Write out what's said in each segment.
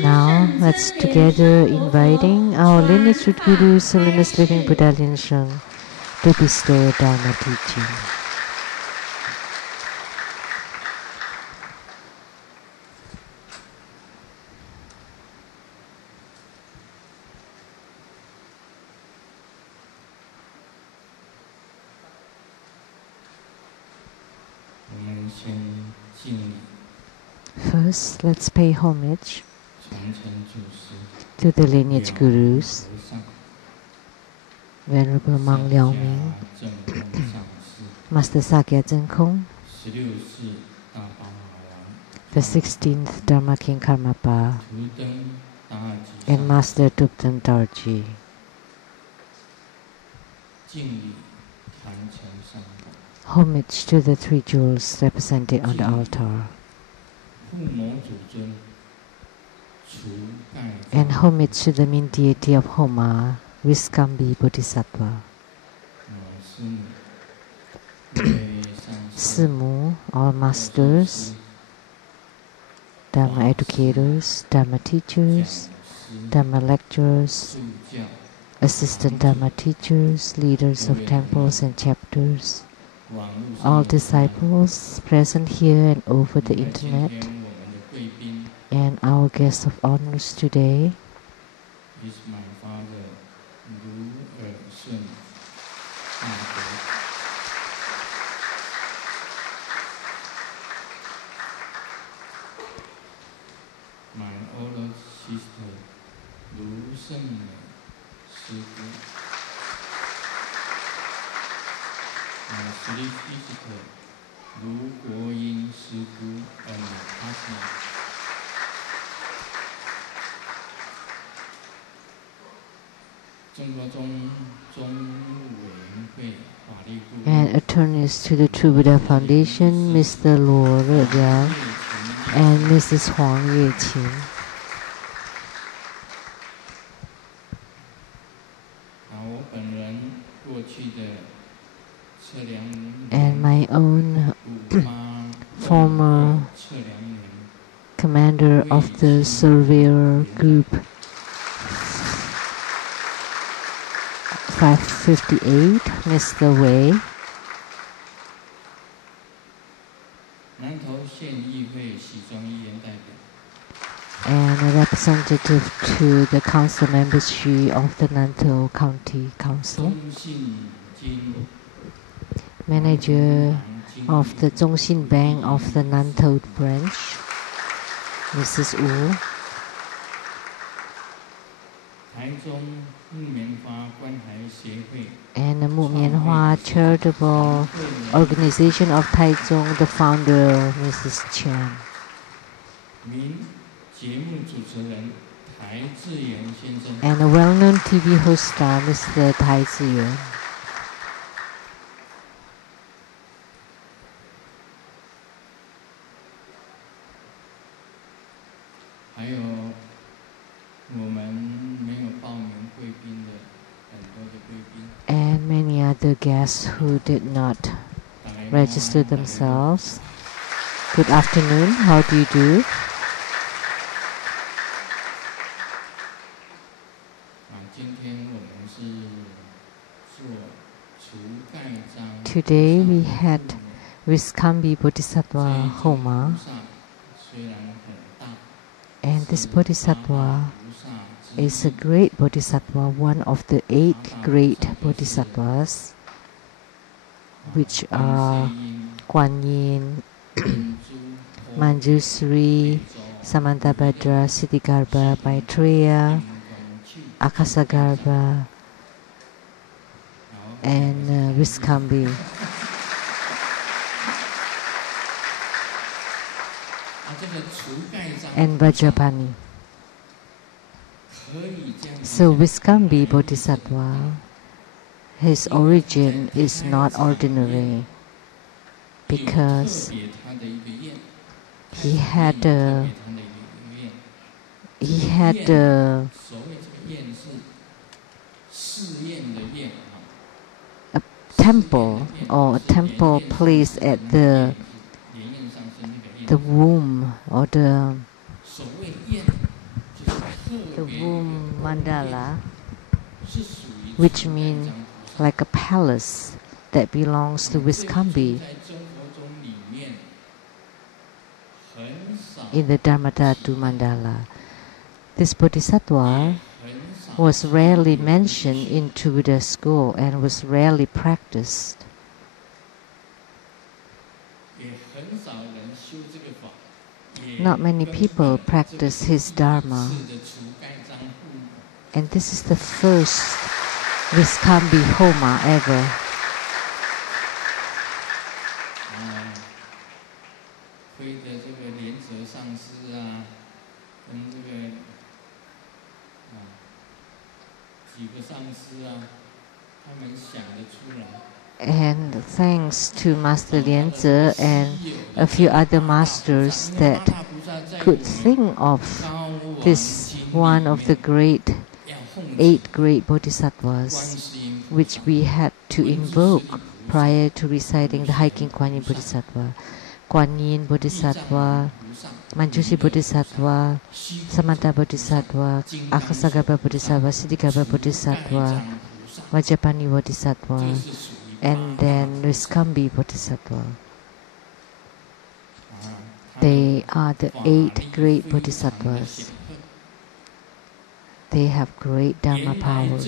Now, let's together inviting our lineage root Guru, Holiness Living Buddha Lian Sheng, to bestow Dharma teaching. First, let's pay homage to the lineage gurus, Venerable Mang Liao Ming, Master Sakya Zhengkong, the 16th Dharma King Karmapa, and Master Tupten Darji. Homage to the three jewels represented on the altar. And homage to the main deity of Homa, Viskambi Bodhisattva. Simu, all masters, Dharma educators, Dharma teachers, Dharma lecturers, assistant Dharma teachers, leaders of temples and chapters, all disciples present here and over the internet, and our guest of honors today, is my father, my older sister, Sheng-yen, my three sisters, Guoyin, and Patriarch. And attorneys to the True Buddha Foundation, Mr. Luo Lian and Mrs. Huang Yeqin. And my own former commander of the surveyor group 558, Mr. Wei. And a representative to the council membership of the Nantou County Council. Manager of the Zhongxin Bank of the Nantou branch, Mrs. Wu. And the Mumianhua Charitable Organization of Taichung, the founder, Mrs. Chen. And a well-known TV host star, Mr. Tai Ziyuan. And many other guests who did not register themselves. Good afternoon, how do you do? Today we had Viskambi Bodhisattva Homa, and this Bodhisattva is a great Bodhisattva, one of the 8 great Bodhisattvas, which are Kuan Yin, Manjusri, Samantabhadra, Siddhigarbha, Maitreya, Akasagarbha, and Viskambi. And Vajrapani. So Viskambi Bodhisattva, his origin is not ordinary because he had a temple or a temple place at the the womb or the womb mandala, which means like a palace that belongs to Wiskambi. In the Dharmadhatu mandala, this bodhisattva was rarely mentioned in True Buddha school and was rarely practiced. Not many people practice his Dharma, and this is the first Wiskambi Homa ever. And thanks to Master Lian and a few other masters that could think of this one of the eight great bodhisattvas, which we had to invoke prior to reciting the Hiking Kuan Yin Bodhisattva. Kuan Yin Bodhisattva, Manjushri Bodhisattva, Samanta Bodhisattva, Akasagarbha Bodhisattva, Siddhigarbha Bodhisattva, Vajrapani Bodhisattva, and then Wiskambi Bodhisattva. They are the 8 great bodhisattvas. They have great Dharma powers.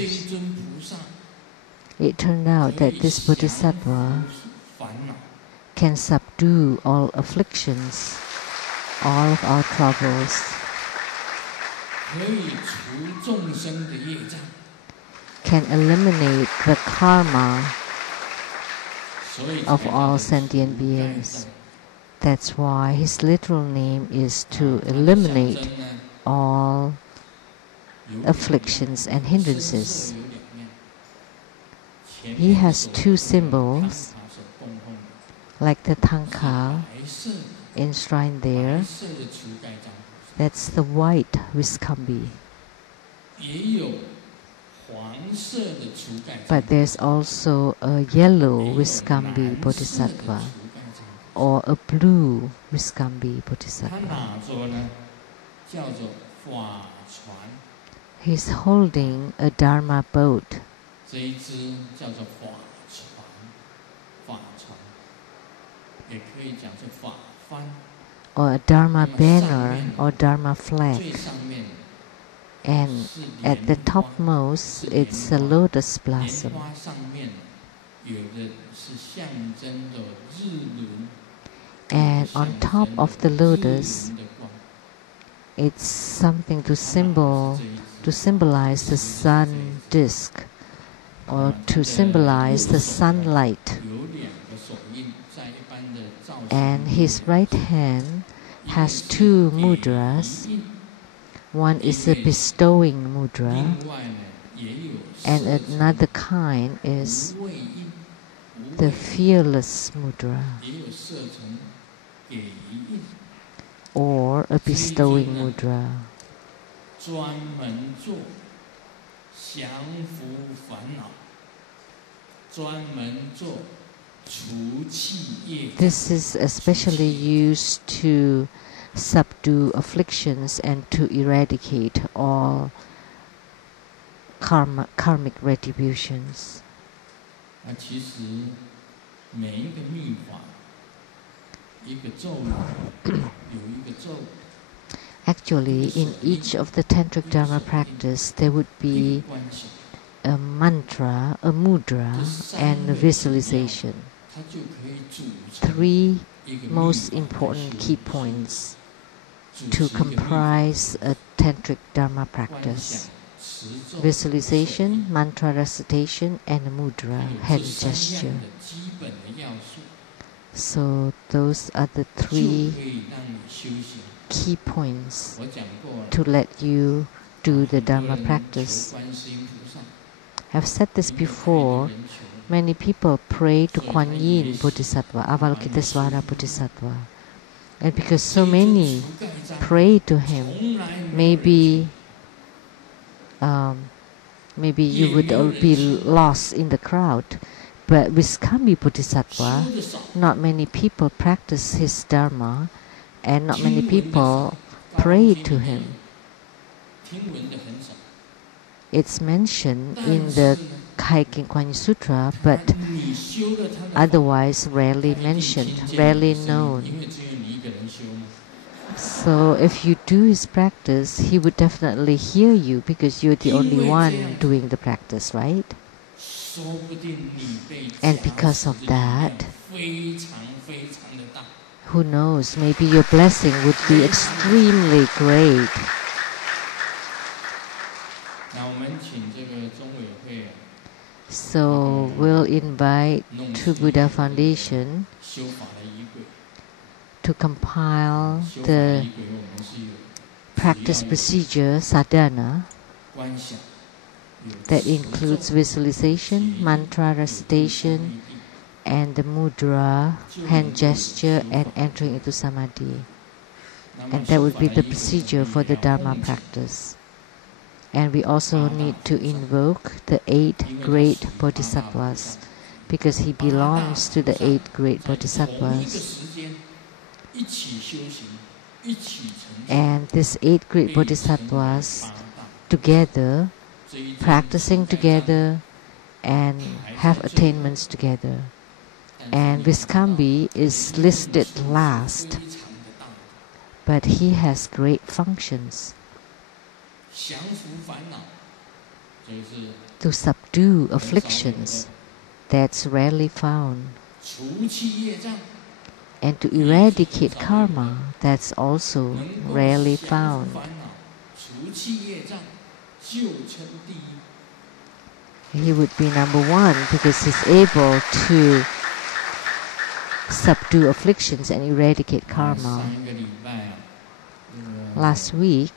It turned out that this bodhisattva can subdue all afflictions, all of our troubles, can eliminate the karma of all sentient beings. That's why his literal name is to eliminate all afflictions and hindrances. He has 2 symbols, like the Tanka enshrined there. That's the white Wiskambi. But there's also a yellow Wiskambi Bodhisattva or a blue Wiskambi Bodhisattva. He's holding a Dharma boat. Or a Dharma banner or Dharma flag. And at the topmost, it's a lotus blossom. And on top of the lotus, it's something to symbolize the sun disk, or to symbolize the sunlight. And his right hand has 2 mudras. One is a bestowing mudra, and another kind is the fearless mudra, or a bestowing mudra. This is especially used to subdue afflictions and to eradicate all karmic retributions. Actually, in each of the Tantric Dharma practice, there would be a mantra, a mudra, and a visualization. 3 most important key points to comprise a Tantric Dharma practice: visualization, mantra recitation, and a mudra, hand gesture. So those are the 3 key points to let you do the Dharma practice. I've said this before. Many people pray to Kuan Yin Bodhisattva, Avalokitesvara Bodhisattva. And because so many pray to him, maybe you would all be lost in the crowd. But with Wiskambi Bodhisattva, not many people practice his Dharma, and not many people pray to him. It's mentioned in the Kaikin Kwan Sutra, but otherwise rarely mentioned, rarely known. So if you do his practice, he would definitely hear you because you're the only one doing the practice, right? And because of that, who knows, maybe your blessing would be extremely great. So we'll invite True Buddha Foundation to compile the practice procedure, sadhana, that includes visualization, mantra recitation, and the mudra, hand gesture, and entering into samadhi. And that would be the procedure for the Dharma practice. And we also need to invoke the 8 great bodhisattvas, because he belongs to the 8 great bodhisattvas. And these 8 great bodhisattvas together, practicing together, and have attainments together. And Viskambi is listed last, but he has great functions. To subdue afflictions, that's rarely found. And to eradicate karma, that's also rarely found. He would be number 1 because he's able to subdue afflictions and eradicate karma. Last week,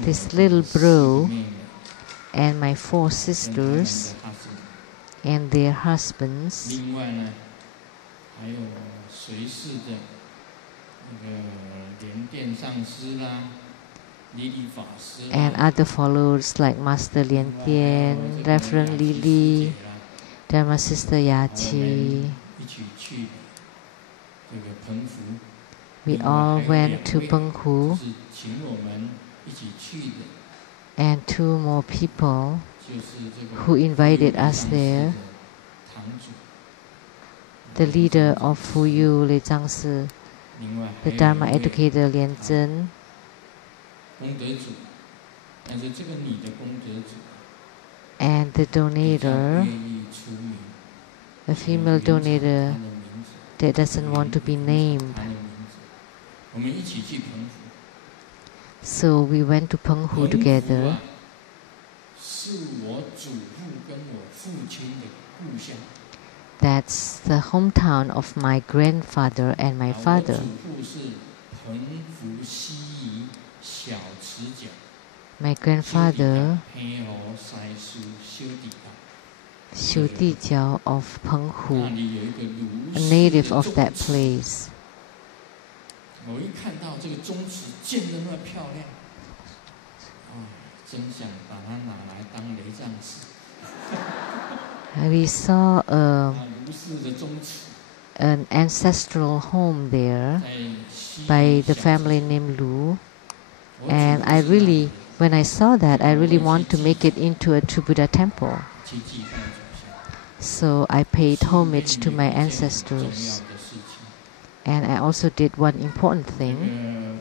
this little bro and my 4 sisters and their husbands and other followers like Master Lian, Reverend Lily, Dharma Sister Yachi. We all went to Penghu, and 2 more people who invited us there. The leader of Fuyu, Lei Zhangsi, the Dharma educator Lian Zhen, and the donator, a female donator that doesn't want to be named. So we went to Penghu together. That's the hometown of my grandfather and my father. My grandfather, Xiu Dijiao of Penghu, a native of that place. We saw an ancestral home there by the family named Lu, and when I saw that, I really want to make it into a True Buddha temple. So I paid homage to my ancestors. And I also did one important thing.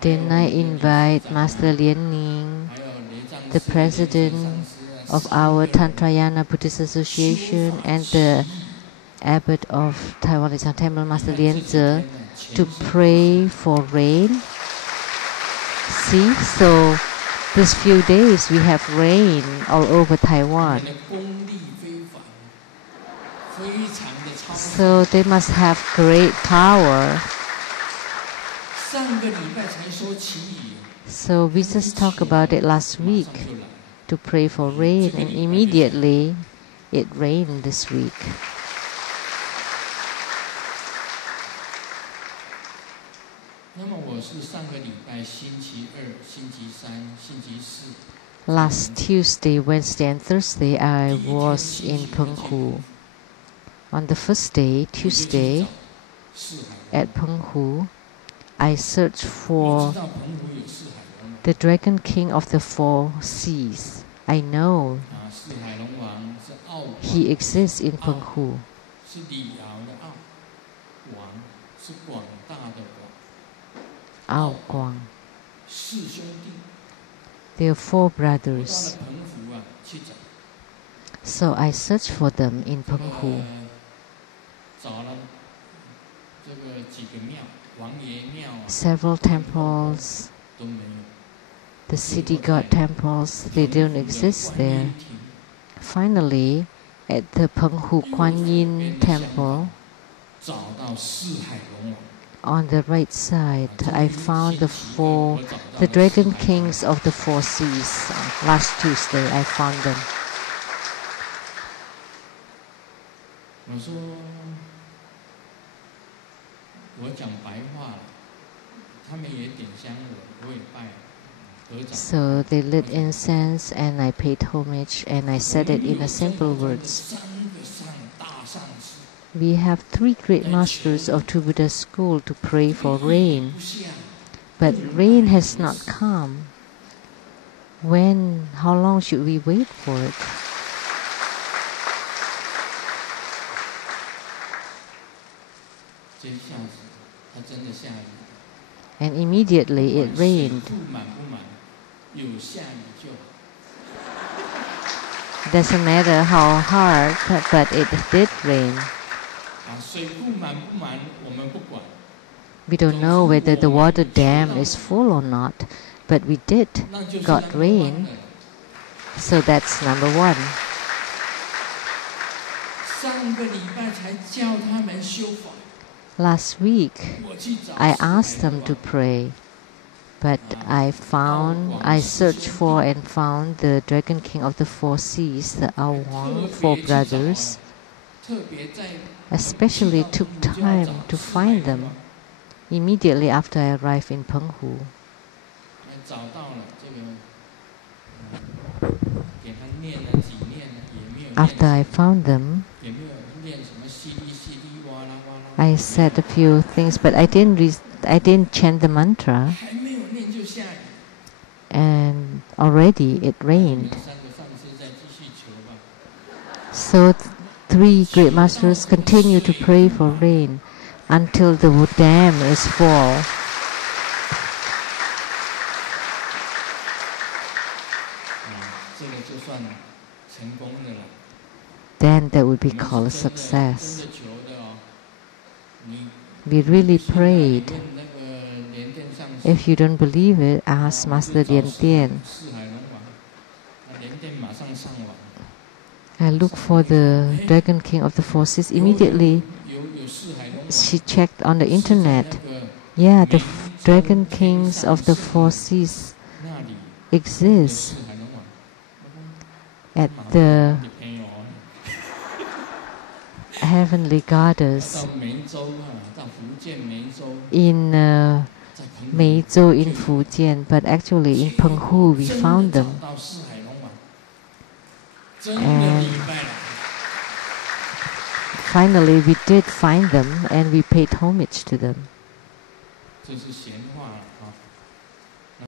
Then I invite Master Lian Ning, the president of our Tantrayana Buddhist Association, and the abbot of Taiwan Lichang Temple, Master Lian Zhe, to pray for rain. See, so these few days we have rain all over Taiwan. So they must have great power. So we just talked about it last week to pray for rain, and immediately it rained this week. Last Tuesday, Wednesday, and Thursday, I was in Penghu. On the first day, Tuesday, at Penghu, I searched for the Dragon King of the Four Seas. I know he exists in Penghu. Ao Guang. There are 4 brothers. So I searched for them in Penghu. Several temples, the city god temples, they don't exist there. Finally, at the Penghu Guan Yin temple, on the right side, I found the dragon kings of the 4 seas. Last Tuesday, I found them. So they lit incense and I paid homage and I said it in a simple words. We have 3 great masters of True Buddha school to pray for rain, but rain has not come. How long should we wait for it? And immediately it rained. Doesn't matter how hard, but it did rain. We don't know whether the water dam is full or not, but we got rain. So that's number 1. Last week, I asked them to pray, but I searched for and found the Dragon King of the 4 seas, the Ao Guang, 4 brothers. Especially took time to find them immediately after I arrived in Penghu. After I found them, I said a few things, but I didn't chant the mantra, and already it rained. So 3 great masters continue to pray for rain until the dam is full. Then that would be called a success. We really prayed. If you don't believe it, ask Master Lian. I looked for the Dragon King of the 4 seas. Immediately, she checked on the internet. Yeah, the Dragon Kings of the 4 seas exist at the Heavenly Goddess in Meizhou in Fujian, but actually in Penghu we found them. And finally we did find them and we paid homage to them.